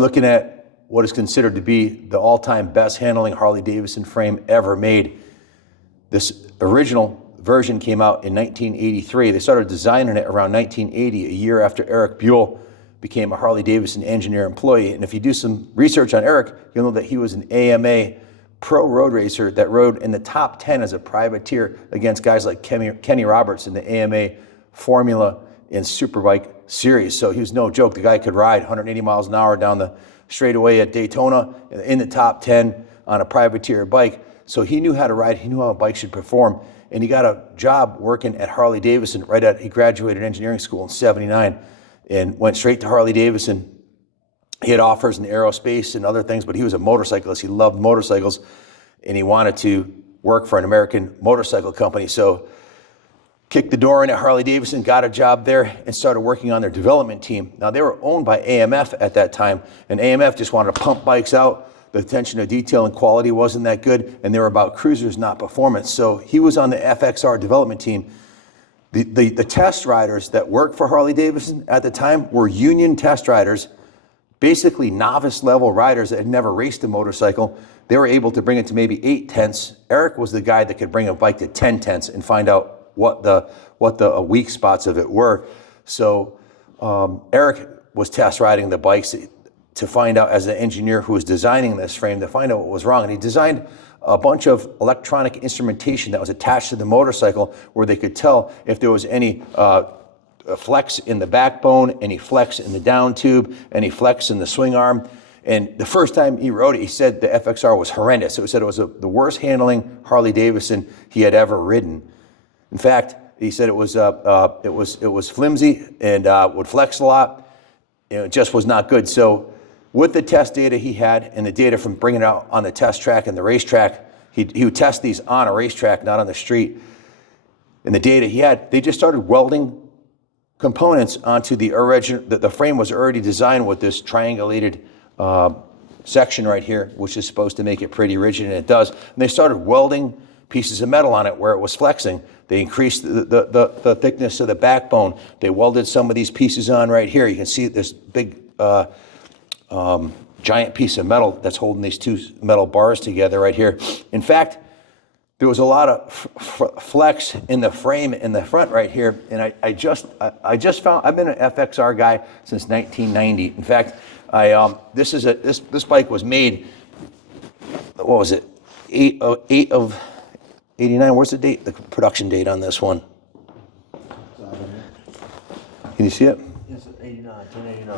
Looking at what is considered to be the all-time best handling Harley-Davidson frame ever made. This original version came out in 1983. They started designing it around 1980, a year after Erik Buell became a Harley-Davidson engineer employee. And if you do some research on Erik, you'll know that he was an AMA pro road racer that rode in the top 10 as a privateer against guys like Kenny Roberts in the AMA Formula and Superbike series. So he was no joke. The guy could ride 180 miles an hour down the straightaway at Daytona in the top 10 on a privateer bike. So he knew how to ride. He knew how a bike should perform. And he got a job working at Harley-Davidson he graduated engineering school in '79 and went straight to Harley-Davidson. He had offers in aerospace and other things, but he was a motorcyclist. He loved motorcycles, and he wanted to work for an American motorcycle company. So kicked the door in at Harley-Davidson, got a job there, and started working on their development team. Now, they were owned by AMF at that time, and AMF just wanted to pump bikes out. The attention to detail and quality wasn't that good, and they were about cruisers, not performance. So he was on the FXR development team. The test riders that worked for Harley-Davidson at the time were union test riders, basically novice-level riders that had never raced a motorcycle. They were able to bring it to maybe 8 tenths. Erik was the guy that could bring a bike to 10 tenths and find out what the weak spots of it were. So Erik was test riding the bikes to find out, as an engineer who was designing this frame, to find out what was wrong. And he designed a bunch of electronic instrumentation that was attached to the motorcycle where they could tell if there was any flex in the backbone, any flex in the down tube, any flex in the swing arm. And the first time he rode it, he said the FXR was horrendous. So he said it was the worst handling Harley-Davidson he had ever ridden. In fact, he said it was flimsy and would flex a lot. It just was not good. So with the test data he had and the data from bringing it out on the test track and the racetrack, he would test these on a racetrack, not on the street. And the data he had, they just started welding components onto the original. The frame was already designed with this triangulated section right here, which is supposed to make it pretty rigid, and it does. And they started welding pieces of metal on it where it was flexing. They increased the thickness of the backbone. They welded some of these pieces on right here. You can see this big giant piece of metal that's holding these two metal bars together right here. In fact, there was a lot of flex in the frame in the front right here, and I just found, I've been an FXR guy since 1990. In fact, this bike was made, what was it, 8 of 89. Where's the date, the production date on this one? Can you see it? Yes, 89, 1089.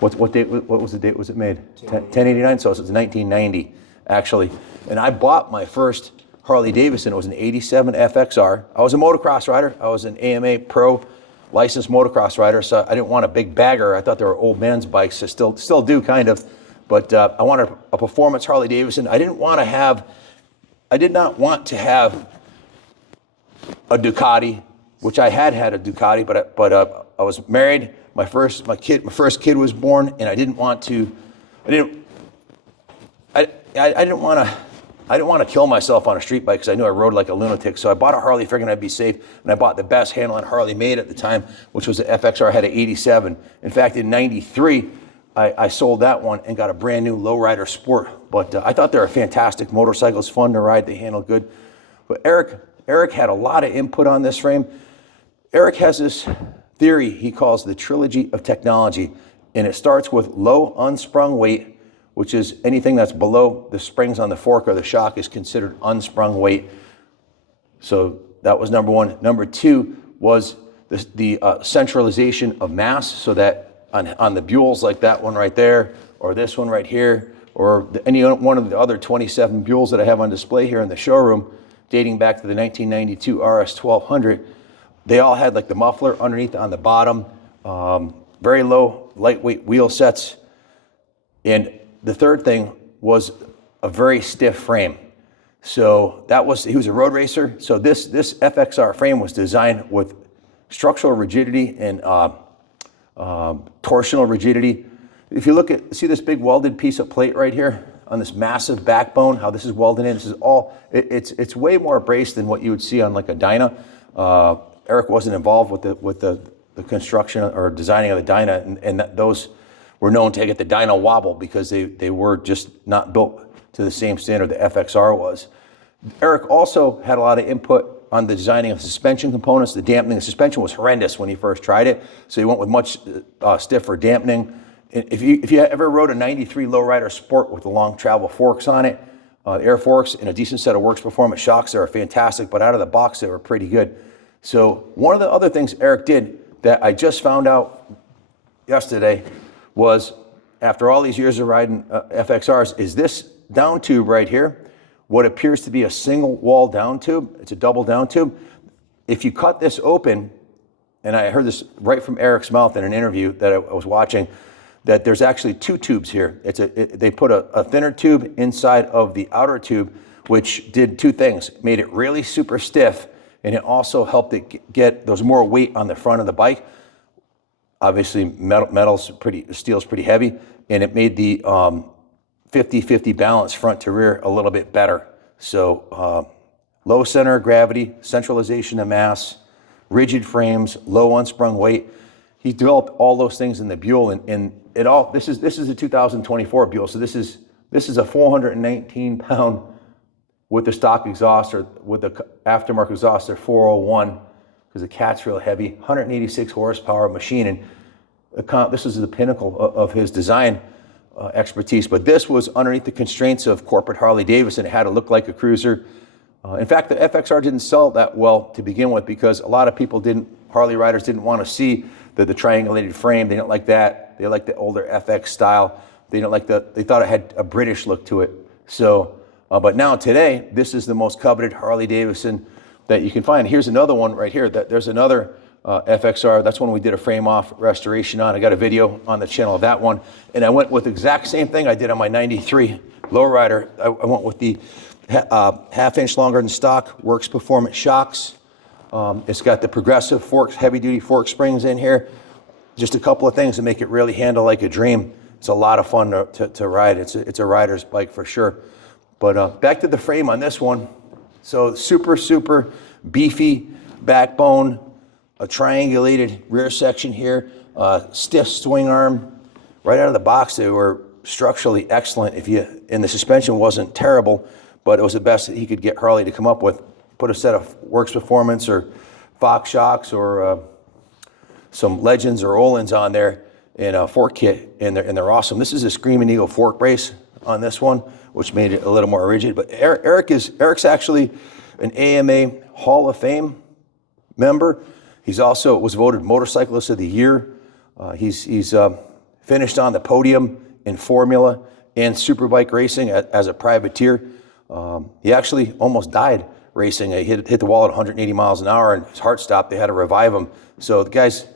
What date? What was the date? Was it made? 1089. So it's 1990 actually. And I bought my first Harley-Davidson. It was an '87 FXR. I was a motocross rider. I was an AMA Pro licensed motocross rider. So I didn't want a big bagger. I thought they were old man's bikes. I still do kind of, but I wanted a performance Harley-Davidson. I did not want to have a Ducati, which I had a Ducati, but I was married. My first kid was born, and I didn't want to kill myself on a street bike because I knew I rode like a lunatic. So I bought a Harley figuring I'd be safe, and I bought the best handling Harley made at the time, which was the FXR. I had an '87. In fact, in '93, I sold that one and got a brand new Lowrider Sport. But I thought they were fantastic motorcycles, fun to ride, they handle good. But Erik had a lot of input on this frame. Erik has this theory he calls the Trilogy of technology, and it starts with low unsprung weight, which is anything that's below the springs on the fork or the shock is considered unsprung weight. So that was number one. Number two was the centralization of mass, so that on the Buells, like that one right there, or this one right here, or any one of the other 27 Buells that I have on display here in the showroom, dating back to the 1992 RS 1200, they all had like the muffler underneath on the bottom, very low, lightweight wheel sets. And the third thing was a very stiff frame. So he was a road racer. So this FXR frame was designed with structural rigidity and torsional rigidity. If you see this big welded piece of plate right here on this massive backbone, how this is welded in, this is all, it's way more braced than what you would see on like a Dyna. Erik wasn't involved with the construction or designing of the Dyna, and those were known to get the dyno wobble because they were just not built to the same standard the FXR was. Erik also had a lot of input on the designing of suspension components. The dampening of suspension was horrendous when he first tried it, so he went with much stiffer dampening. If you ever rode a 93 lowrider Sport with the long travel forks on it, air forks and a decent set of works performance shocks, they were fantastic, but out of the box they were pretty good. So one of the other things Erik did that I just found out yesterday was, after all these years of riding FXRs, is this down tube right here, what appears to be a single wall down tube. It's a double down tube. If you cut this open, and I heard this right from Erik's mouth in an interview that I was watching, that there's actually two tubes here. They put a thinner tube inside of the outer tube, which did two things: made it really super stiff, and it also helped it get those more weight on the front of the bike. Obviously, steel's pretty heavy, and it made the 50-50 balance front to rear a little bit better. So low center of gravity, centralization of mass, rigid frames, low unsprung weight. He developed all those things in the Buell, and it all. This is a 2024 Buell, so this is a 419-pound with the stock exhaust, or with the aftermarket exhaust, they're 401, because the cat's real heavy. 186 horsepower machine, and this is the pinnacle of his design expertise. But this was underneath the constraints of corporate Harley-Davidson. It had to look like a cruiser. In fact, the FXR didn't sell that well to begin with, because a lot of people Harley riders didn't want to see the triangulated frame. They didn't like that. They liked the older FX style. They thought it had a British look to it. So, but now today, this is the most coveted Harley-Davidson that you can find. Here's another one right here. There's another FXR. That's one we did a frame-off restoration on. I got a video on the channel of that one. And I went with the exact same thing I did on my 93 lowrider. I went with the half-inch longer than stock Works Performance shocks. It's got the progressive forks, heavy-duty fork springs in here. Just a couple of things to make it really handle like a dream. It's a lot of fun to ride. It's a rider's bike for sure. But back to the frame on this one. So super beefy backbone, a triangulated rear section here, stiff swing arm. Right out of the box, they were structurally excellent. And the suspension wasn't terrible, but it was the best that he could get Harley to come up with. Put a set of Works Performance or Fox shocks or some Legends or Olin's on there in a fork kit, and they're awesome. This is a Screaming Eagle fork brace on this one, which made it a little more rigid. But Erik's actually an AMA Hall of Fame member. He's also was voted Motorcyclist of the Year. He's finished on the podium in Formula and Superbike racing as a privateer. He actually almost died racing. He hit the wall at 180 miles an hour, and his heart stopped. They had to revive him. So the guy's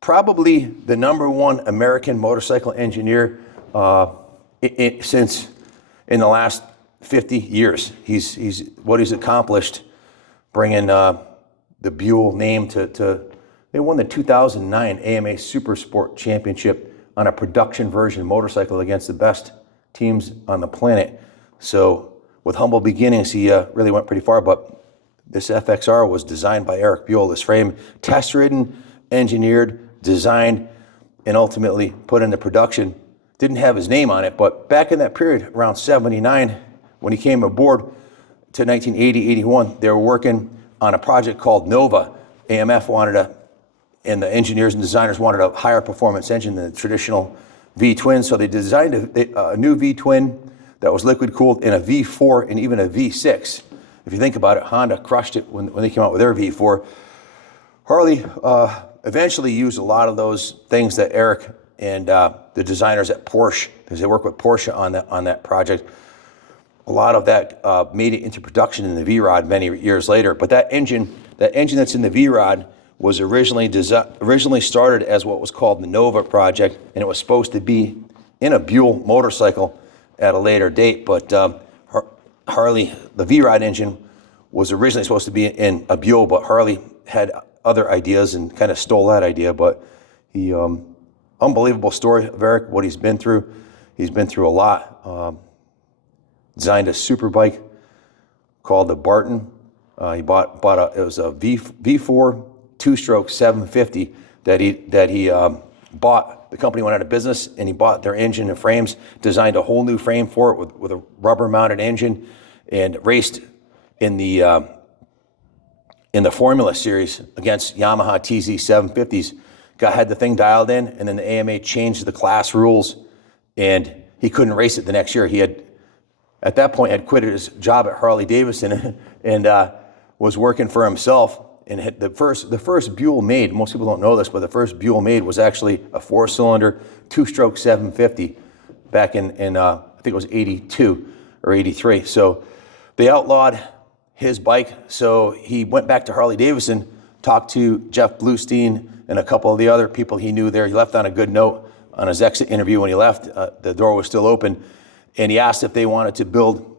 probably the #1 American motorcycle engineer since in the last 50 years. He's what he's accomplished, bringing the Buell name to. They won the 2009 AMA Super Sport Championship on a production version motorcycle against the best teams on the planet. So with humble beginnings, he really went pretty far. But this FXR was designed by Erik Buell. This frame, test-ridden, engineered, designed, and ultimately put into production. Didn't have his name on it, but back in that period, around 79, when he came aboard to 1980, 81, they were working on a project called Nova. AMF and the engineers and designers wanted a higher performance engine than the traditional V-twin, so they designed a new V-twin that was liquid cooled in a V4 and even a V6. If you think about it, Honda crushed it when they came out with their V4. Harley eventually used a lot of those things that Erik and the designers at Porsche, because they work with Porsche on that project. A lot of that made it into production in the V-Rod many years later. But that engine that's in the V-Rod was originally started as what was called the Nova project, and it was supposed to be in a Buell motorcycle at a later date. But Harley, the V-Rod engine, was originally supposed to be in a Buell, but Harley had other ideas and kind of stole that idea. But he, unbelievable story of Erik, what he's been through. He's been through a lot. Designed a super bike called the Barton. He bought it was a V4 two-stroke 750 that he bought the company went out of business, and he bought their engine and frames, designed a whole new frame for it with a rubber-mounted engine, and raced in the Formula Series against Yamaha TZ 750s. Had the thing dialed in, and then the AMA changed the class rules, and he couldn't race it the next year. He had, at that point, had quit his job at Harley Davidson and was working for himself. And the first Buell made, most people don't know this, but the first Buell made was actually a 4-cylinder, 2-stroke 750 back in I think it was 82 or 83. So they outlawed his bike. So he went back to Harley Davidson, talked to Jeff Bluestein and a couple of the other people he knew there. He left on a good note on his exit interview when he left. The door was still open. And he asked if they wanted to build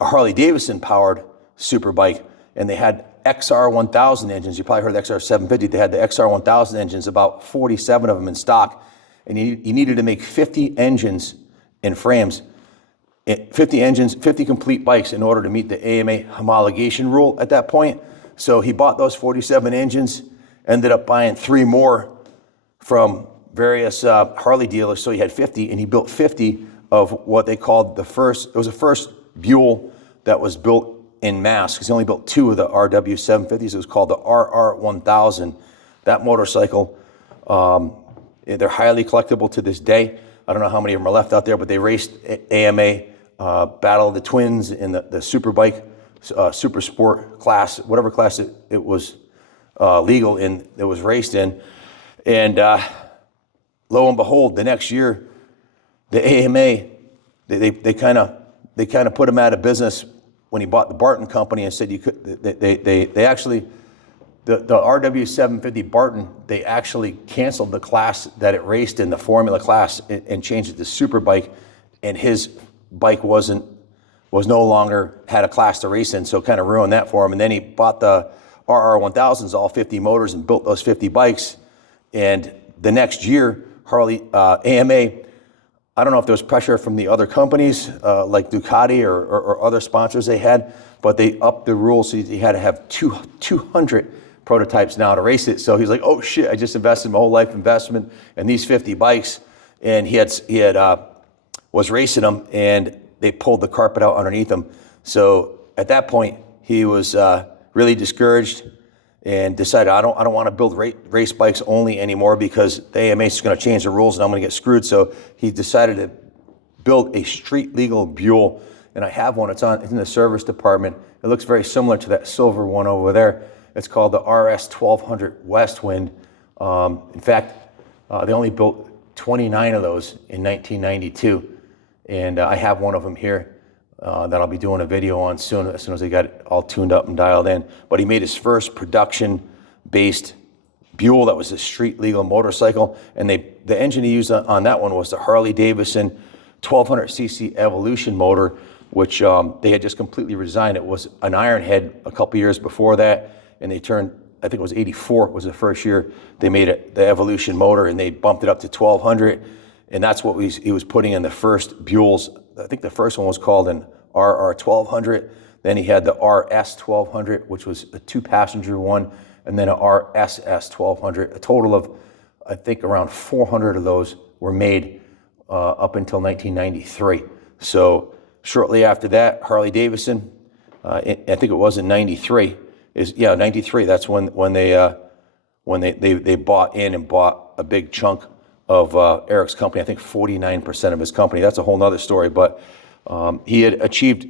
a Harley Davidson powered super bike. And they had XR 1000 engines. You probably heard of the XR 750. They had the XR 1000 engines, about 47 of them in stock. And he needed to make 50 engines and frames, 50 engines, 50 complete bikes in order to meet the AMA homologation rule at that point. So he bought those 47 engines, ended up buying 3 more from various Harley dealers. So he had 50, and he built 50 of what they called the first Buell that was built in mass, because he only built 2 of the RW 750s. It was called the RR 1000. That motorcycle, they're highly collectible to this day. I don't know how many of them are left out there, but they raced AMA, Battle of the Twins in the super bike, super sport class, whatever class it was legal in, it was raced in. And lo and behold, the next year, the AMA, they kind of put him out of business when he bought the Barton company and said you could. They actually, the RW 750 Barton, they actually canceled the class that it raced in, the Formula class, and changed it to super bike, and his bike was no longer had a class to race in, so kind of ruined that for him. And then he bought the RR 1000s, all 50 motors, and built those 50 bikes. And the next year, Harley AMA, I don't know if there was pressure from the other companies like Ducati or other sponsors they had, but they upped the rules, so he had to have 200 prototypes now to race it. So he's like, oh shit, I just invested my whole life investment in these 50 bikes. And he was racing them, and they pulled the carpet out underneath him. So at that point, he was really discouraged and decided, I don't want to build race bikes only anymore, because the AMA is going to change the rules and I'm going to get screwed. So he decided to build a street legal Buell, and I have one. It's in the service department. It looks very similar to that silver one over there. It's called the RS 1200 Westwind. In fact, they only built 29 of those in 1992, and I have one of them here that I'll be doing a video on soon, as soon as they got it all tuned up and dialed in. But he made his first production-based Buell that was a street-legal motorcycle, and the engine he used on that one was the Harley Davidson 1200cc Evolution motor, which they had just completely redesigned. It was an iron head a couple years before that, and they turned, I think it was 84 was the first year they made it the Evolution motor, and they bumped it up to 1200, and that's what he was putting in the first Buells. I think the first one was called an RR 1200. Then he had the RS 1200, which was a 2-passenger one, and then a RSS 1200. A total of, I think, around 400 of those were made up until 1993. So shortly after that, Harley Davidson, I think it was in 93. 93. That's when they bought in and bought a big chunk of Erik's company. I think 49% of his company. That's a whole nother story. But he had achieved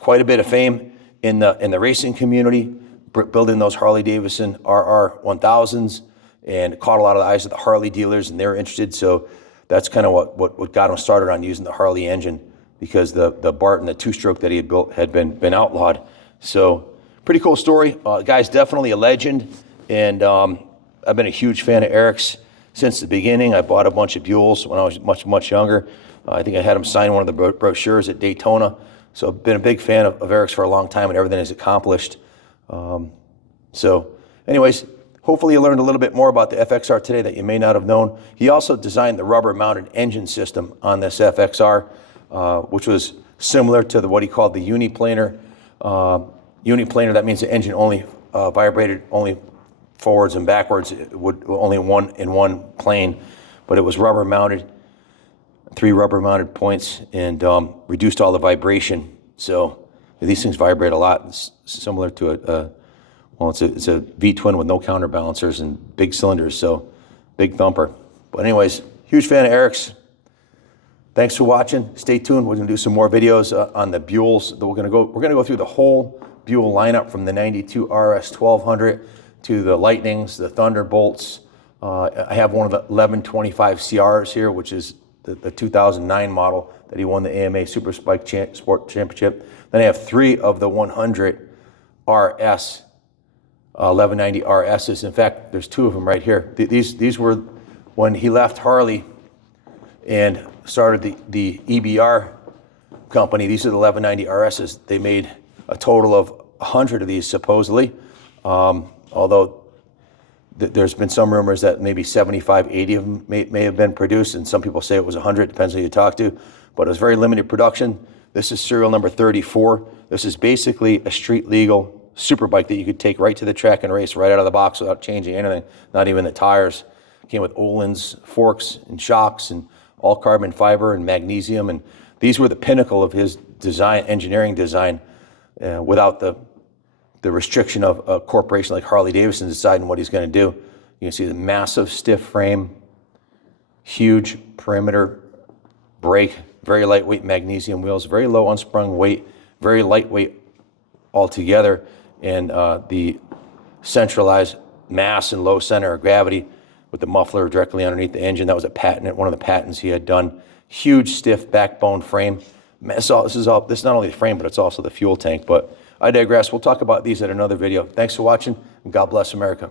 quite a bit of fame in the racing community, building those Harley Davidson RR 1000s, and caught a lot of the eyes of the Harley dealers, and they were interested. So that's kind of what got him started on using the Harley engine, because the Barton, the 2-stroke that he had built, had been outlawed. So pretty cool story. The guy's definitely a legend, and I've been a huge fan of Erik's since the beginning. I bought a bunch of Buells when I was much younger. I think I had him sign one of the brochures at Daytona. So I've been a big fan of Erik's for a long time, and everything he's accomplished. So anyways, hopefully you learned a little bit more about the FXR today that you may not have known. He also designed the rubber-mounted engine system on this FXR, which was similar to what he called the uniplanar. Uniplanar, that means the engine only vibrated only forwards and backwards. It would only in one plane. but it was rubber mounted, 3 rubber mounted points, and reduced all the vibration. So these things vibrate a lot. It's similar to it's a V-twin with no counterbalancers and big cylinders, so big thumper. But anyways, huge fan of Erik's. Thanks for watching. Stay tuned. We're gonna do some more videos on the Buells. We're gonna go through the whole Buell lineup from the 92 RS 1200 to the Lightnings, the Thunderbolts. I have one of the 1125 CRs here, which is the 2009 model that he won the AMA Super Spike Sport Championship. Then I have 3 of the 100 RS 1190 RSs. In fact, there's 2 of them right here. These were when he left Harley and started the EBR company. These are the 1190 RSs. They made a total of 100 of these supposedly, although there's been some rumors that maybe 75, 80 of them may have been produced, and some people say it was 100, depends who you talk to, but it was very limited production. This is serial number 34. This is basically a street legal super bike that you could take right to the track and race right out of the box without changing anything, not even the tires. Came with Öhlins forks and shocks and all carbon fiber and magnesium, and these were the pinnacle of his design, engineering design, without the restriction of a corporation like Harley-Davidson deciding what he's going to do. You can see the massive stiff frame, huge perimeter brake, very lightweight magnesium wheels, very low unsprung weight, very lightweight altogether, and the centralized mass and low center of gravity with the muffler directly underneath the engine. That was a patent, one of the patents he had done. Huge stiff backbone frame. This is not only the frame, but it's also the fuel tank. But I digress. We'll talk about these at another video. Thanks for watching, and God bless America.